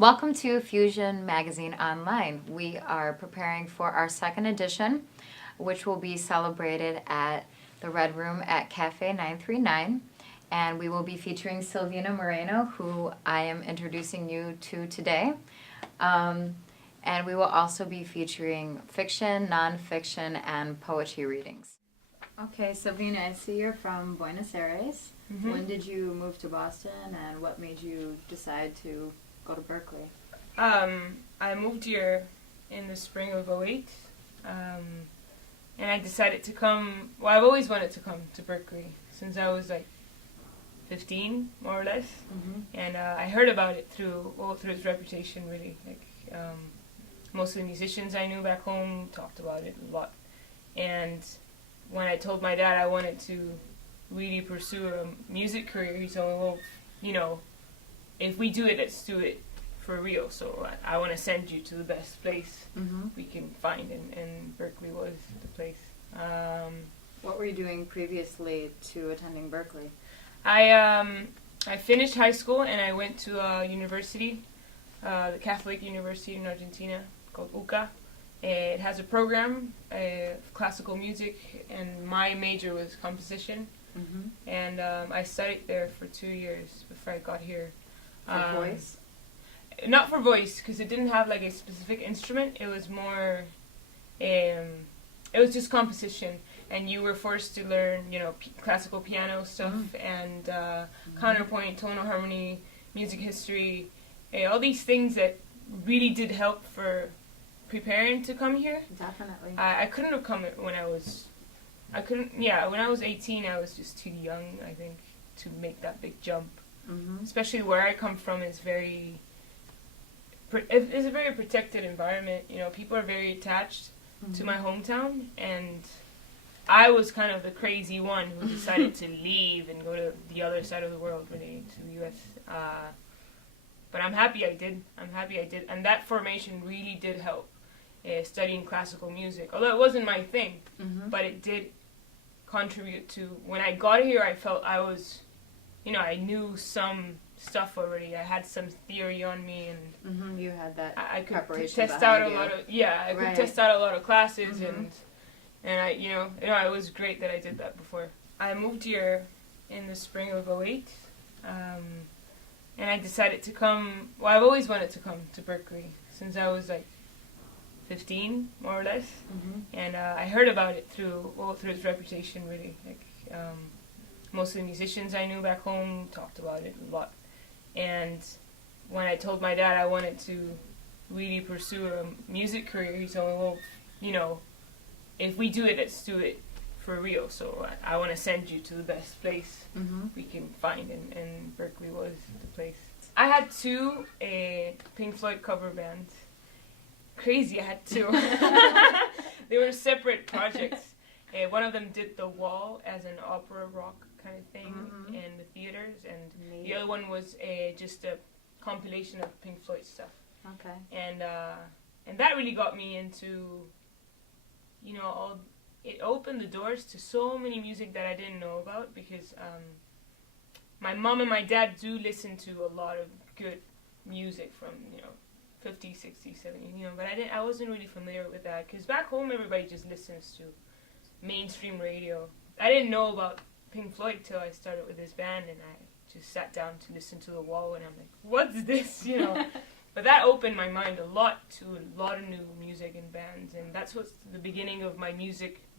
Welcome to Fusion Magazine Online. We are preparing for our second edition, which will be celebrated at the Red Room at Cafe 939. And we will be featuring Silvina Moreno, who I am introducing you to today. And we will also be featuring fiction, nonfiction, and poetry readings. Okay, Silvina, I see you're from Buenos Aires. Mm-hmm. When did you move to Boston, and what made you decide to go to Berklee? I moved here in the spring of '08, and I decided to come. Well, I've always wanted to come to Berklee since I was like 15, more or less. Mm-hmm. And I heard about it through its reputation, really. Most of the musicians I knew back home talked about it a lot. And when I told my dad I wanted to really pursue a music career, he told me, well, you know, if we do it, let's do it for real. So I want to send you to the best place we can find, and Berklee was the place. What were you doing previously to attending Berklee? I finished high school and I went to a university, the Catholic University in Argentina called UCA. It has a program of classical music, and my major was composition. Mm-hmm. And I studied there for 2 years before I got here. For voice? Not for voice, because it didn't have like a specific instrument. It was more, it was just composition, and you were forced to learn, you know, classical piano stuff and counterpoint, tonal harmony, music history, all these things that really did help for preparing to come here. Definitely. I couldn't have come when I was, when I was 18, I was just too young, I think, to make that big jump. Mm-hmm. Especially where I come from is it's a very protected environment. You know, people are very attached to my hometown, and I was kind of the crazy one who decided to leave and go to the other side of the world, really, to the U.S. But I'm happy I did. And that formation really did help, studying classical music. Although it wasn't my thing, but it did contribute to, when I got here, I felt I was, you know, I knew some stuff already. I had some theory on me, and you had that I could preparation test out a you. lot of I could test out a lot of classes, and I it was great that I did that before. I moved here in the spring of '08, and I decided to come. Well, I've always wanted to come to Berklee since I was like 15, more or less, and I heard about it through its reputation, really. Most of the musicians I knew back home talked about it a lot. And when I told my dad I wanted to really pursue a music career, he told me, well, you know, if we do it, let's do it for real. So I want to send you to the best place we can find, and Berklee was the place. I had two Pink Floyd cover bands. Crazy, I had two. They were separate projects. One of them did The Wall as an opera rock kind of thing in the theaters, and the other one was just a compilation of Pink Floyd stuff. Okay. And that really got me into, you know, it opened the doors to so many music that I didn't know about, because my mom and my dad do listen to a lot of good music from, you know, 50s, 60s, 70s, you know, but I wasn't really familiar with that, because back home everybody just listens to mainstream radio. I didn't know about Pink Floyd till I started with this band, and I just sat down to listen to The Wall, and I'm like, what's this, you know? But that opened my mind a lot to a lot of new music and bands, and that's what's the beginning of my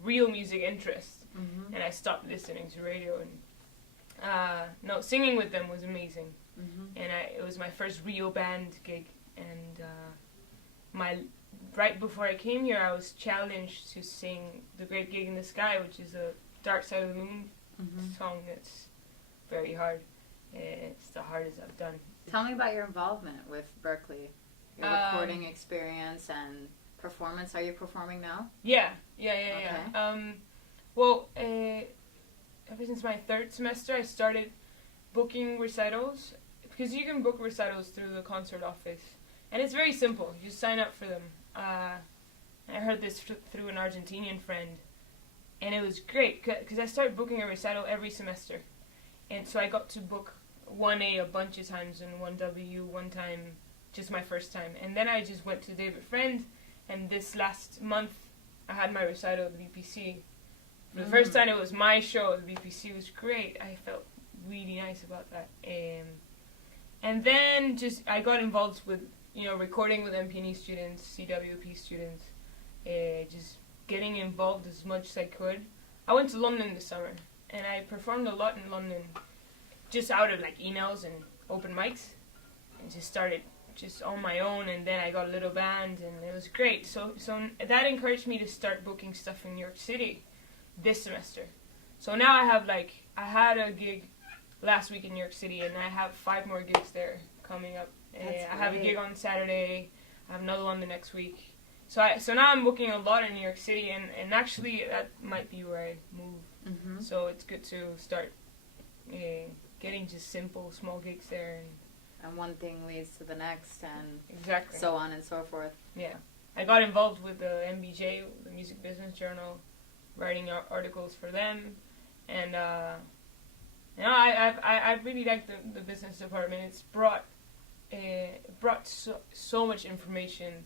real music interest. And I stopped listening to radio, and singing with them was amazing. And it was my first real band gig, and right before I came here, I was challenged to sing The Great Gig in the Sky, which is a Dark Side of the Moon song that's very hard. It's the hardest I've done. Tell me about your involvement with Berklee, your recording experience and performance. Are you performing now? Yeah. Okay. Ever since my third semester, I started booking recitals, because you can book recitals through the concert office, and it's very simple. You just sign up for them. I heard this through an Argentinian friend, and it was great, because I started booking a recital every semester, and so I got to book 1A a bunch of times and 1W one time just my first time. And then I just went to David Friend, and this last month I had my recital at the BPC. For the first time, it was my show at the BPC. It was great. I felt really nice about that. And then I got involved with, recording with MPNE students, CWP students, just getting involved as much as I could. I went to London this summer, and I performed a lot in London, just out of like emails and open mics, and just started just on my own. And then I got a little band, and it was great. So that encouraged me to start booking stuff in New York City this semester. So now I had a gig last week in New York City, and I have 5 more gigs there coming up. I have a gig on Saturday. I have another one the next week. So now I'm booking a lot in New York City, and actually that might be where I move. Mm-hmm. So it's good to start getting just simple, small gigs there. And one thing leads to the next, and Exactly. so on and so forth. Yeah. I got involved with the MBJ, the Music Business Journal, writing articles for them. And, I really like the business department. It's brought so much information.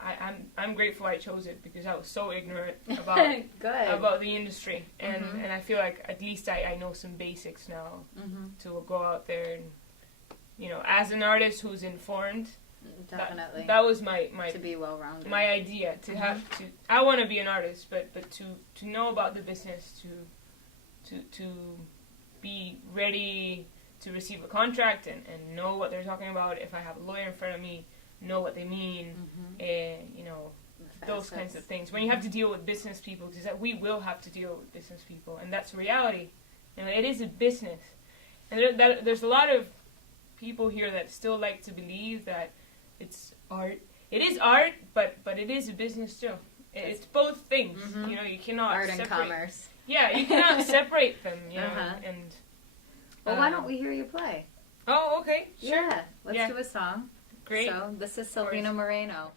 I'm grateful I chose it, because I was so ignorant about the industry, and I feel like at least I know some basics now to go out there and, as an artist who's informed. Definitely. That was my to be well-rounded. My idea to have to. I want to be an artist, but to know about the business, to be ready to receive a contract and know what they're talking about. If I have a lawyer in front of me, know what they mean, those kinds of things. When you have to deal with business people, because we will have to deal with business people, and that's reality. It is a business, and there's a lot of people here that still like to believe that it's art. It is art, but it is a business too. It's both things. You cannot art separate. And commerce. Yeah, you cannot separate them. And well, why don't we hear you play? Oh, okay. Sure. Yeah, let's do a song. Great. So this is Silvina Moreno.